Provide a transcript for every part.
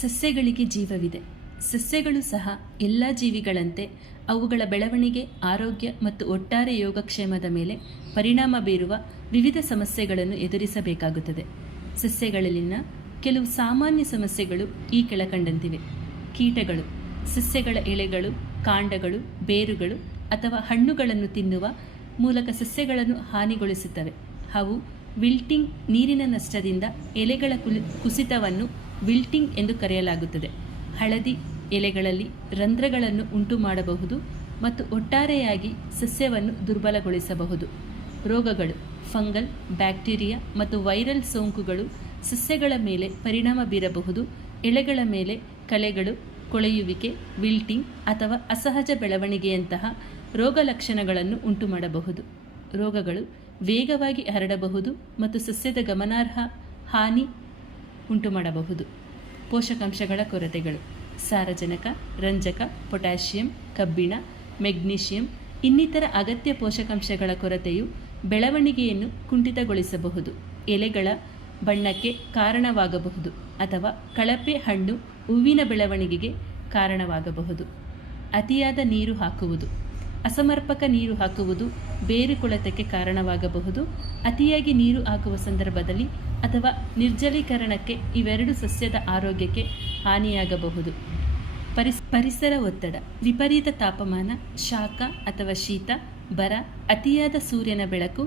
ಸಸ್ಯಗಳಿಗೆ ಜೀವವಿದೆ. ಸಸ್ಯಗಳು ಸಹ ಎಲ್ಲ ಜೀವಿಗಳಂತೆ ಅವುಗಳ ಬೆಳವಣಿಗೆ, ಆರೋಗ್ಯ ಮತ್ತು ಒಟ್ಟಾರೆ ಯೋಗಕ್ಷೇಮದ ಮೇಲೆ ಪರಿಣಾಮ ಬೀರುವ ವಿವಿಧ ಸಮಸ್ಯೆಗಳನ್ನು ಎದುರಿಸಬೇಕಾಗುತ್ತದೆ. ಸಸ್ಯಗಳಲ್ಲಿನ ಕೆಲವು ಸಾಮಾನ್ಯ ಸಮಸ್ಯೆಗಳು ಈ ಕೆಳಕಂಡಂತಿವೆ. ಕೀಟಗಳು ಸಸ್ಯಗಳ ಎಲೆಗಳು, ಕಾಂಡಗಳು, ಬೇರುಗಳು ಅಥವಾ ಹಣ್ಣುಗಳನ್ನು ತಿನ್ನುವ ಮೂಲಕ ಸಸ್ಯಗಳನ್ನು ಹಾನಿಗೊಳಿಸುತ್ತವೆ. ಅವು ವಿಲ್ಟಿಂಗ್, ನೀರಿನ ನಷ್ಟದಿಂದ ಎಲೆಗಳ ಕುಸಿತವನ್ನು ವಿಲ್ಟಿಂಗ್ ಎಂದು ಕರೆಯಲಾಗುತ್ತದೆ. ಹಳದಿ ಎಲೆಗಳಲ್ಲಿ ರಂಧ್ರಗಳನ್ನು ಉಂಟು ಮಾಡಬಹುದು ಮತ್ತು ಒಟ್ಟಾರೆಯಾಗಿ ಸಸ್ಯವನ್ನು ದುರ್ಬಲಗೊಳಿಸಬಹುದು. ರೋಗಗಳು ಫಂಗಲ್, ಬ್ಯಾಕ್ಟೀರಿಯಾ ಮತ್ತು ವೈರಲ್ ಸೋಂಕುಗಳು ಸಸ್ಯಗಳ ಮೇಲೆ ಪರಿಣಾಮ ಬೀರಬಹುದು. ಎಲೆಗಳ ಮೇಲೆ ಕಳೆಗಳು, ಕೊಳೆಯುವಿಕೆ, ವಿಲ್ಟಿಂಗ್ ಅಥವಾ ಅಸಹಜ ಬೆಳವಣಿಗೆಯಂತಹ ರೋಗ ಲಕ್ಷಣಗಳನ್ನು ಉಂಟುಮಾಡಬಹುದು. ರೋಗಗಳು ವೇಗವಾಗಿ ಹರಡಬಹುದು ಮತ್ತು ಸಸ್ಯದ ಗಮನಾರ್ಹ ಹಾನಿ ಉಂಟುಮಾಡಬಹುದು. ಪೋಷಕಾಂಶಗಳ ಕೊರತೆಗಳು ಸಾರಜನಕ, ರಂಜಕ, ಪೊಟ್ಯಾಷಿಯಂ, ಕಬ್ಬಿಣ, ಮೆಗ್ನೀಷಿಯಂ ಇನ್ನಿತರ ಅಗತ್ಯ ಪೋಷಕಾಂಶಗಳ ಕೊರತೆಯು ಬೆಳವಣಿಗೆಯನ್ನು ಕುಂಠಿತಗೊಳಿಸಬಹುದು. ಎಲೆಗಳ ಬಣ್ಣಕ್ಕೆ ಕಾರಣವಾಗಬಹುದು ಅಥವಾ ಕಳಪೆ ಹಣ್ಣು, ಹೂವಿನ ಬೆಳವಣಿಗೆಗೆ ಕಾರಣವಾಗಬಹುದು. ಅತಿಯಾದ ನೀರು ಹಾಕುವುದು, ಅಸಮರ್ಪಕ ನೀರು ಹಾಕುವುದು ಬೇರು ಕೊಳೆತಕ್ಕೆ ಕಾರಣವಾಗಬಹುದು. ಅತಿಯಾಗಿ ನೀರು ಹಾಕುವ ಸಂದರ್ಭದಲ್ಲಿ ಅಥವಾ ನಿರ್ಜಲೀಕರಣಕ್ಕೆ ಇವೆರಡು ಸಸ್ಯದ ಆರೋಗ್ಯಕ್ಕೆ ಹಾನಿಯಾಗಬಹುದು. ಪರಿಸರ ಒತ್ತಡ, ವಿಪರೀತ ತಾಪಮಾನ, ಶಾಖ ಅಥವಾ ಶೀತ, ಬರ, ಅತಿಯಾದ ಸೂರ್ಯನ ಬೆಳಕು,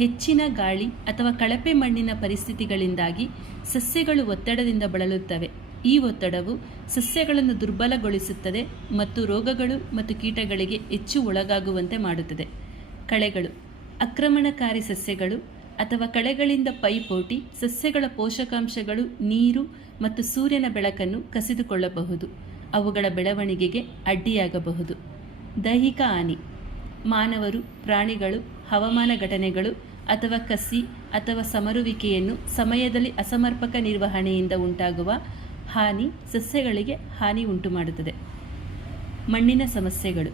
ಹೆಚ್ಚಿನ ಗಾಳಿ ಅಥವಾ ಕಳಪೆ ಮಣ್ಣಿನ ಪರಿಸ್ಥಿತಿಗಳಿಂದಾಗಿ ಸಸ್ಯಗಳು ಒತ್ತಡದಿಂದ ಬಳಲುತ್ತವೆ. ಈ ಒತ್ತಡವು ಸಸ್ಯಗಳನ್ನು ದುರ್ಬಲಗೊಳಿಸುತ್ತದೆ ಮತ್ತು ರೋಗಗಳು ಮತ್ತು ಕೀಟಗಳಿಗೆ ಹೆಚ್ಚು ಒಳಗಾಗುವಂತೆ ಮಾಡುತ್ತದೆ. ಕಳೆಗಳು ಆಕ್ರಮಣಕಾರಿ ಸಸ್ಯಗಳು ಅಥವಾ ಕಳೆಗಳಿಂದ ಪೈಪೋಟಿ ಸಸ್ಯಗಳ ಪೋಷಕಾಂಶಗಳು, ನೀರು ಮತ್ತು ಸೂರ್ಯನ ಬೆಳಕನ್ನು ಕಸಿದುಕೊಳ್ಳಬಹುದು. ಅವುಗಳ ಬೆಳವಣಿಗೆಗೆ ಅಡ್ಡಿಯಾಗಬಹುದು. ದೈಹಿಕ ಹಾನಿ ಮಾನವರು, ಪ್ರಾಣಿಗಳು, ಹವಾಮಾನ ಘಟನೆಗಳು ಅಥವಾ ಕಸಿ ಅಥವಾ ಸಮರುವಿಕೆಯನ್ನು ಸಮಯದಲ್ಲಿ ಅಸಮರ್ಪಕ ನಿರ್ವಹಣೆಯಿಂದ ಉಂಟಾಗುವ ಹಾನಿ ಸಸ್ಯಗಳಿಗೆ ಹಾನಿ ಉಂಟುಮಾಡುತ್ತದೆ. ಮಣ್ಣಿನ ಸಮಸ್ಯೆಗಳು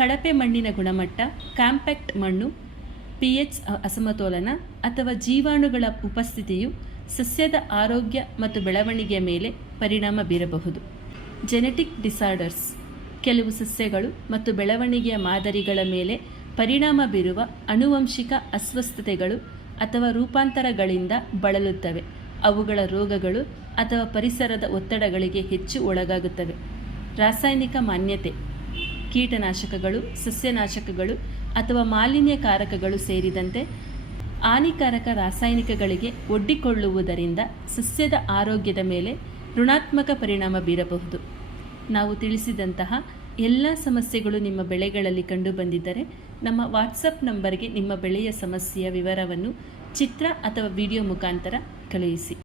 ಕಳಪೆ ಮಣ್ಣಿನ ಗುಣಮಟ್ಟ, ಕಾಂಪ್ಯಾಕ್ಟ್ ಮಣ್ಣು, pH ಅಸಮತೋಲನ ಅಥವಾ ಜೀವಾಣುಗಳ ಉಪಸ್ಥಿತಿಯು ಸಸ್ಯದ ಆರೋಗ್ಯ ಮತ್ತು ಬೆಳವಣಿಗೆಯ ಮೇಲೆ ಪರಿಣಾಮ ಬೀರಬಹುದು. ಜೆನೆಟಿಕ್ ಡಿಸಾರ್ಡರ್ಸ್ ಕೆಲವು ಸಸ್ಯಗಳು ಮತ್ತು ಬೆಳವಣಿಗೆಯ ಮಾದರಿಗಳ ಮೇಲೆ ಪರಿಣಾಮ ಬೀರುವ ಆನುವಂಶಿಕ ಅಸ್ವಸ್ಥತೆಗಳು ಅಥವಾ ರೂಪಾಂತರಗಳಿಂದ ಬಳಲುತ್ತವೆ. ಅವುಗಳ ರೋಗಗಳು ಅಥವಾ ಪರಿಸರದ ಒತ್ತಡಗಳಿಗೆ ಹೆಚ್ಚು ಒಳಗಾಗುತ್ತವೆ. ರಾಸಾಯನಿಕ ಮಾನ್ಯತೆ ಕೀಟನಾಶಕಗಳು, ಸಸ್ಯನಾಶಕಗಳು ಅಥವಾ ಮಾಲಿನ್ಯಕಾರಕಗಳು ಸೇರಿದಂತೆ ಹಾನಿಕಾರಕ ರಾಸಾಯನಿಕಗಳಿಗೆ ಒಡ್ಡಿಕೊಳ್ಳುವುದರಿಂದ ಸಸ್ಯದ ಆರೋಗ್ಯದ ಮೇಲೆ ಋಣಾತ್ಮಕ ಪರಿಣಾಮ ಬೀರಬಹುದು. ನಾವು ತಿಳಿಸಿದಂತಹ ಎಲ್ಲ ಸಮಸ್ಯೆಗಳು ನಿಮ್ಮ ಬೆಳೆಗಳಲ್ಲಿ ಕಂಡುಬಂದಿದ್ದರೆ ನಮ್ಮ ವಾಟ್ಸಪ್ ನಂಬರ್ಗೆ ನಿಮ್ಮ ಬೆಳೆಯ ಸಮಸ್ಯೆಯ ವಿವರವನ್ನು ಚಿತ್ರ ಅಥವಾ ವಿಡಿಯೋ ಮುಖಾಂತರ ಕಳುಹಿಸಿ.